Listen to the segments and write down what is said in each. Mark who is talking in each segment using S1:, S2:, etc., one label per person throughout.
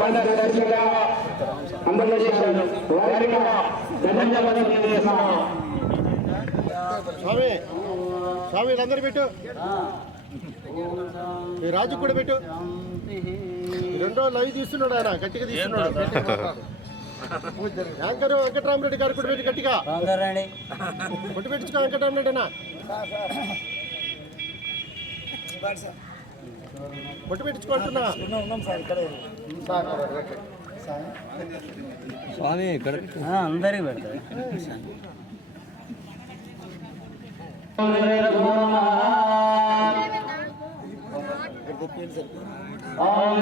S1: మార్గదర్శిగా అందజేశారు. వారికి ధన్యవాదాలు తెలియజేస్తున్నాం.
S2: స్వామి స్వామి వీళ్ళందరూ పెట్టు. ఈ రాజు కూడా పెట్టు. రెండో లైవ్ తీస్తున్నాడు ఆయన గట్టిగా తీస్తున్నాడు. యాంకర్ వెంకటరామరెడ్డి గారు కూడా పెట్టి గట్టిగా. కొట్టు పెట్టించుకో వెంకటరామరెడ్డి అన్న బొట్టు పెట్టించుకుంటున్నా
S3: స్వామి ఇక్కడ అందరికీ పెడతారు
S1: ఓం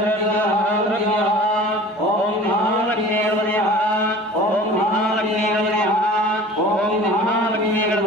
S1: ఓం మహాదేవయ ఓం మహాదేవయ ఓం
S2: మహాదేవ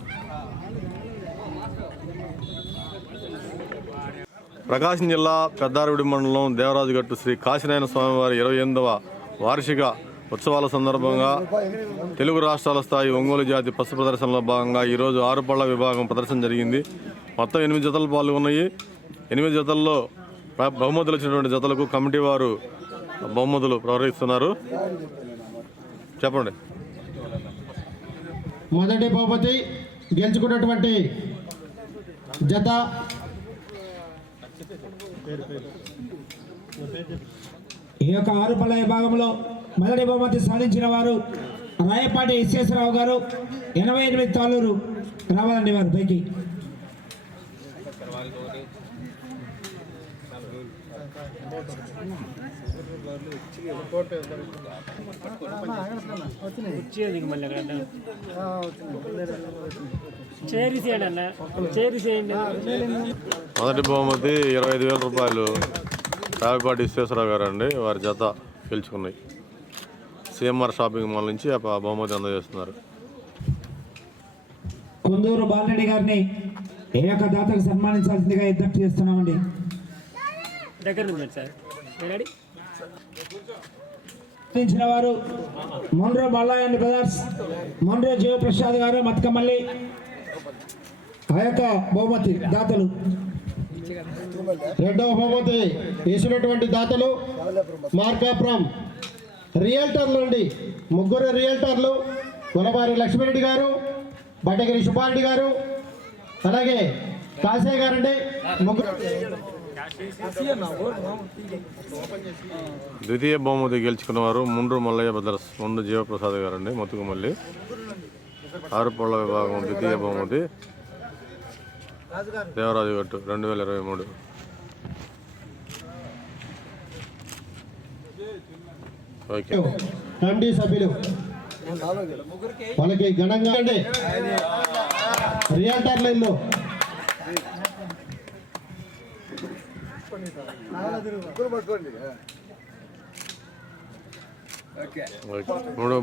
S2: ప్రకాశం జిల్లా పెద్దారవిడి మండలం దేవరాజుగట్టు శ్రీ కాశీనాయన స్వామివారి ఇరవై ఎనిమిదవ వార్షిక ఉత్సవాల సందర్భంగా తెలుగు రాష్ట్రాల స్థాయి ఒంగోలు జాతి పశు ప్రదర్శనలో భాగంగా ఈరోజు ఆరుపళ్ళ విభాగం ప్రదర్శన జరిగింది. మొత్తం ఎనిమిది జతలు పాల్గొన్నాయి. ఎనిమిది జతల్లో బహుమతులు వచ్చినటువంటి జతలకు కమిటీ వారు బహుమతులు ప్రవహిస్తున్నారు. చెప్పండి.
S4: మొదటి బహుమతి గెలుచుకున్నటువంటి జత ఈ యొక్క ఆరుపల్ల విభాగంలో మొదటి బహుమతి సాధించిన వారు రాయపాటి విశ్వేశ్వరరావు గారు ఎనభై ఎనిమిది తాలూరు రావాలండి వారు పైకి.
S2: మొదటి బహుమతి ఇరవై ఐదు వేల రూపాయలు రావిపాటి విశ్వేశ్వరరావు గారు అండి వారి జత గెలుచుకున్నాయి. సిఎంఆర్ షాపింగ్ మాల్ నుంచి ఆ బహుమతి అందజేస్తున్నారు.
S4: కొందూరు బాలరెడ్డి గారిని ఏ యొక్క దాతకు సన్మానించాల్సిందిగా విజ్ఞప్తి చేస్తున్నామండి.
S5: దగ్గర ఉంది సార్. రెడీ
S4: వారు మొండ్రో బాలయ్య అండ్ బ్రదర్స్ మొండ్రో జీవప్రసాద్ గారు మత్కమల్లి ఆ యొక్క బహుమతి దాతలు. రెండవ బహుమతి వేసినటువంటి దాతలు మార్కాపురం రియల్టర్లు అండి. ముగ్గురు రియల్టర్లు కొలబారి లక్ష్మీరెడ్డి గారు బట్టగిరి సుబ్బారెడ్డి గారు అలాగే కాసే గారండి. ముగ్గురు
S2: ద్వితీయ బహుమతి గెలుచుకున్నవారు ముండ్రు మల్లయ్య బ్రదర్స్ ముండు జీవప్రసాద్ గారు అండి మొత్తుకుమల్లి ఆరుపళ్ళ విభాగం ద్వితీయ బహుమతి. దేవరాజు గట్టు రెండు వేల ఇరవై మూడు. ఓకే.
S4: కమిటీ సభ్యులు వాళ్ళకి ఘనంగా అండి ఇల్లు.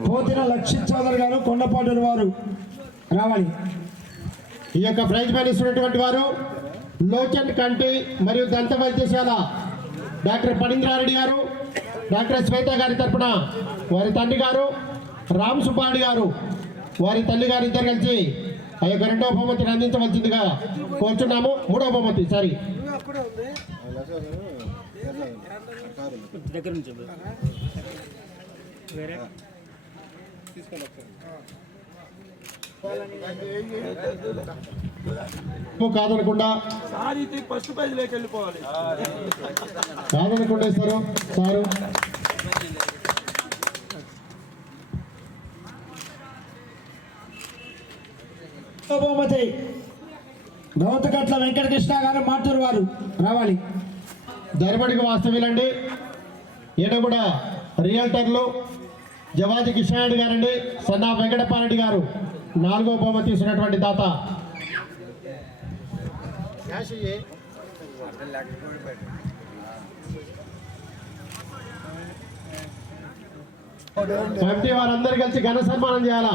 S4: పోతిన లక్ష్మీ చౌదరి గారు కొండపాటూరు వారు రావాలి.
S6: ఈ యొక్క ప్రైజ్ మనీ ఇస్తున్నటువంటి వారు లోచన్ కంటి మరియు దంత వైద్యశాల డాక్టర్ పడింద్రారెడ్డి గారు డాక్టర్ శ్వేత గారి తరపున వారి తండ్రి గారు రామ్ సుబ్బాడి గారు వారి తల్లి గారు ఇద్దరు కలిసి ఆ యొక్క రెండవ బహుమతిని అందించవలసిందిగా కోరుచున్నాము. మూడవ బహుమతి సారీ.
S5: దగ్గర నుంచి. వేరే?
S6: కాదనకుండా. కాదనకుండా ఇస్తారు సారు.
S4: బహుమతి. గౌతకట్ల వెంకటకృష్ణ గారు మాటూరు వారు రావాలి.
S6: ధర్మడికి వాస్తవ్యులండి. ఈయన కూడా రియల్టర్లు జవాజి గారు గారండి. సన్నా వెంకటప్పారెడ్డి గారు నాలుగో బొమ్మ తీసినటువంటి దాత. కమిటీ వారందరూ కలిసి ఘన సన్మానం చేయాలా?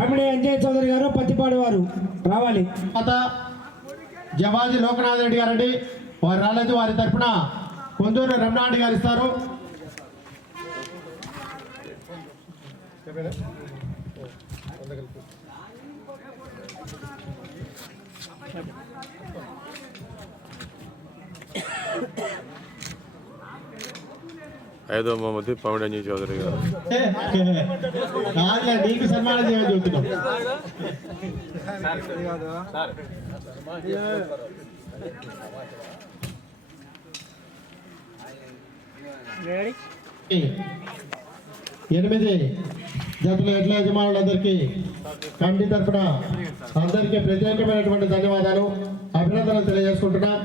S4: పమిడి అంజయ్ చౌదరి గారు పత్తిపాడు వారు రావాలి.
S6: తర్వాత జవాజీ లోకనాథ్ రెడ్డి గారండి. వారు రాలేదు వారి తరఫున కొందూరు రమణారెడ్డి గారు ఇస్తారు.
S2: ఐదో బహుమతి పమిడి చౌదరి గారు.
S6: ఎనిమిది జతల ఎట్ల యజమానులందరికీ కమిటీ తరఫున అందరికీ ప్రత్యేకమైనటువంటి ధన్యవాదాలు అభినందనలు తెలియజేసుకుంటున్నాం.